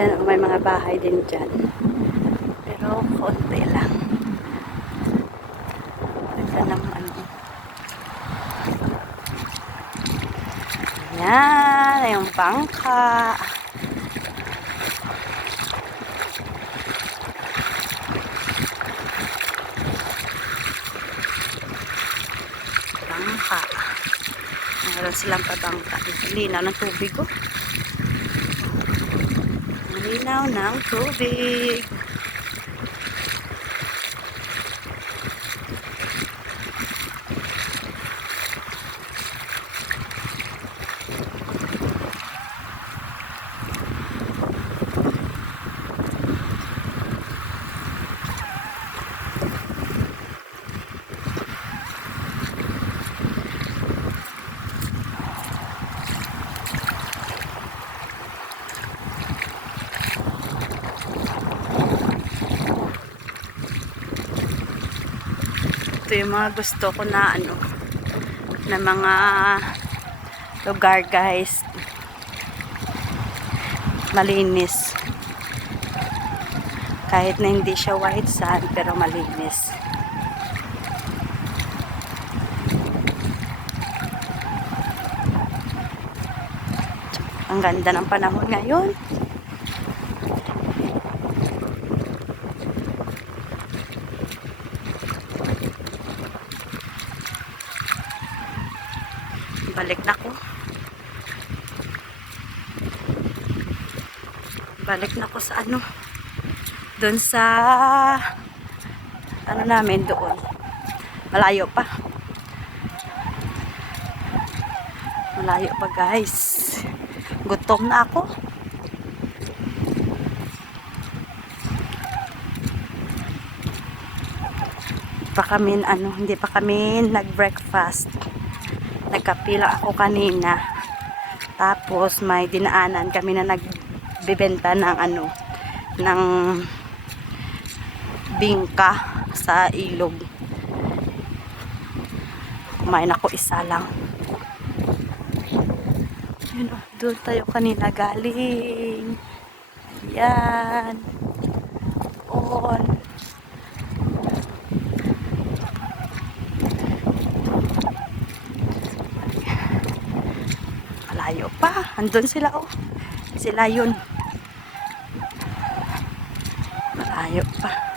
Yan, may mga bahay din dyan. Pero konti lang. Ganda ng ano. Yan, yung bangka. Bangka. Meron silang pabangka. Ang Linaw ng tubig oh. Linaw ng tubig. Ito yung mga gusto ko na ano na mga lugar guys. Malinis. Kahit na hindi siya white sand pero malinis. Ang ganda ng panahon ngayon balik na ko balik na ko sa ano? Doon sa ano namin doon? Malayo pa. Malayo pa guys. Gutom na ako. Pa kami ano hindi pa kami nag breakfast nagkapila ako kanina. Tapos may dinaanan kami na nagbibenta ng ano ng bingka sa ilog. Kumain ako isa lang. Yun oh, doon tayo kanina galing. Yan Malayo pa. Andun sila oh. Sila yun. Malayo pa.